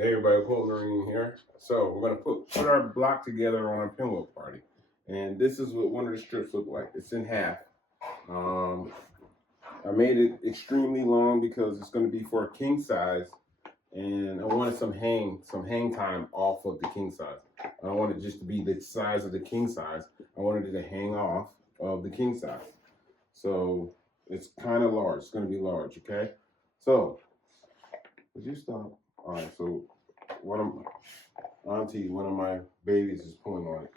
Hey everybody, Quilt Nation here. So we're gonna put our block together on our pinwheel party, and this is what one of the strips look like. It's in half. I made it extremely long because it's gonna be for a king size, and I wanted some hang time off of the king size. I don't want it just to be the size of the king size. I wanted it to hang off of the king size. So it's kind of large. It's gonna be large, okay? So would you stop? All right, so one of my babies is pulling on it.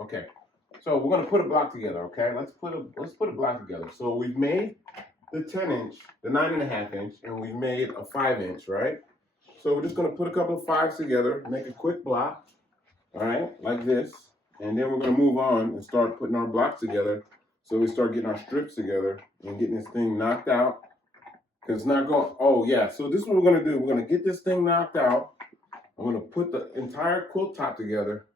Okay, so we're gonna put a block together. Okay, let's put a block together. So we've made the 10-inch, the 9.5 inch, and we've made a 5-inch, right? So we're just gonna put a couple of 5s together, make a quick block, all right, like this, and then we're gonna move on and start putting our blocks together. So we start getting our strips together and getting this thing knocked out. Because it's not going, oh yeah, so this is what we're gonna do. We're gonna get this thing knocked out. I'm gonna put the entire quilt top together,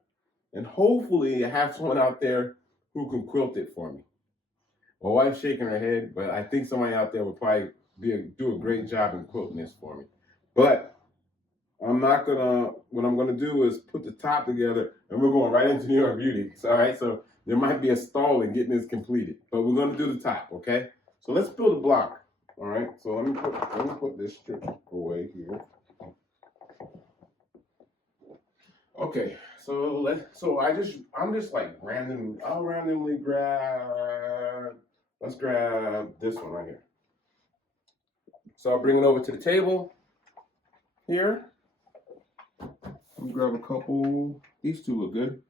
and hopefully I have someone out there who can quilt it for me. My wife's shaking her head, but I think somebody out there will probably do a great job in quilting this for me. But what I'm gonna do is put the top together, and we're going right into New York Beauty. All right, so there might be a stall in getting this completed, but we're gonna do the top, okay? So let's build a block. All right, so let me put this strip away here. Okay, so I'm just like I'll randomly grab. Let's grab this one right here. So I'll bring it over to the table here. Let me grab a couple. These two look good.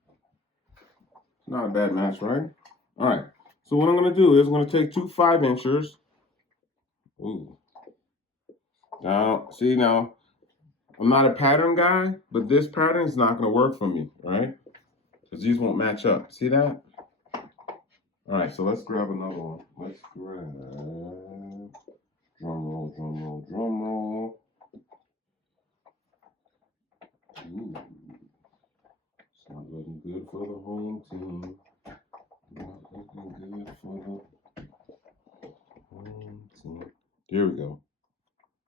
Not a bad match, right? All right. So what I'm gonna do is I'm gonna take two 5-inchers. Ooh. Now, see now, I'm not a pattern guy, but this pattern is not gonna work for me, right? Because these won't match up. See that? All right, so let's grab another one. Let's grab, drum roll, drum roll, drum roll. Ooh. It's not looking good for the home team. Not looking good for the home team. There we go.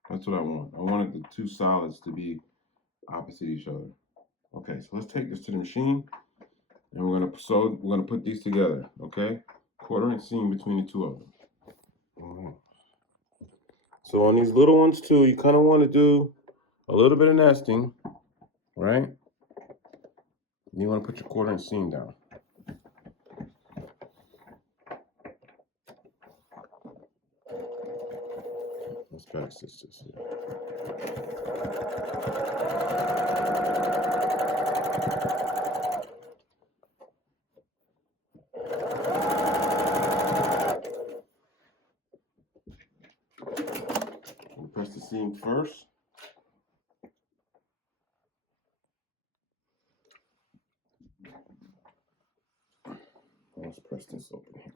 That's what I want. I wanted the two solids to be opposite each other. Okay, so let's take this to the machine, and we're gonna put these together. Okay, 1/4 inch seam between the two of them. All right. So on these little ones too, you kind of want to do a little bit of nesting, right? And you want to put your 1/4 inch seam down. Let's back stitch this here. We'll press the seam first. Let's press this open here.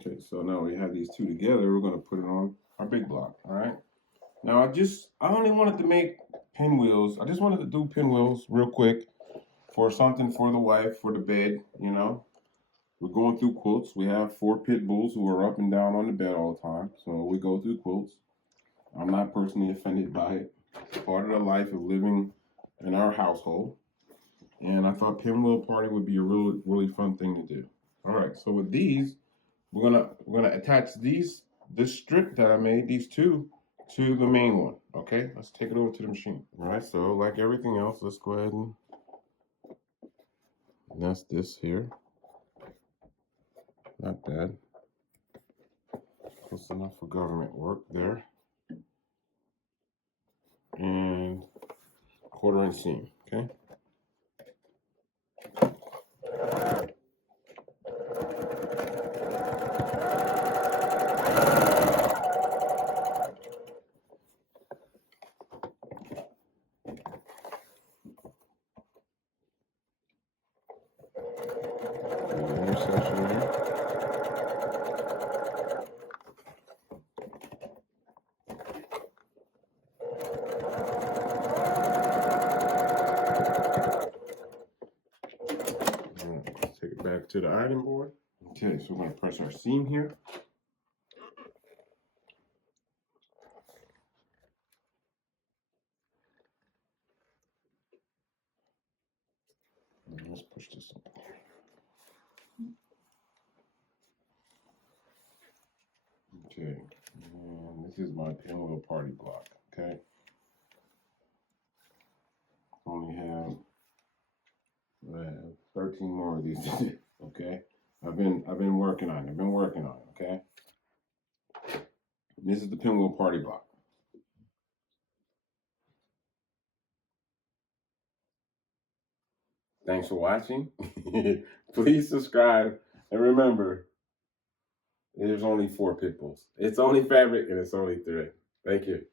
Okay, so now we have these two together, we're gonna put it on our big block, all right? Now I only wanted to make pinwheels. I just wanted to do pinwheels real quick for something for the wife, for the bed, you know? We're going through quilts. We have 4 pit bulls who are up and down on the bed all the time, so we go through quilts. I'm not personally offended by it. It's part of the life of living in our household. And I thought Pinwheel Party would be a really fun thing to do. All right, so with these, we're gonna attach this strip that I made, these two, to the main one. Okay, let's take it over to the machine. All right, so like everything else, let's go ahead and nest this here. Not bad. Close enough for government work there. And 1/4 inch seam, okay? Intersection there. Let's take it back to the ironing board. Okay, so we're going to press our seam here. And let's push this up. Okay, and this is my Pinwheel Party block. Okay, only have 13 more of these. Okay, I've been working on it. Okay, and this is the Pinwheel Party block. Thanks for watching. Please subscribe, and remember, there's only 4 pit bulls. It's only fabric and it's only thread. Thank you.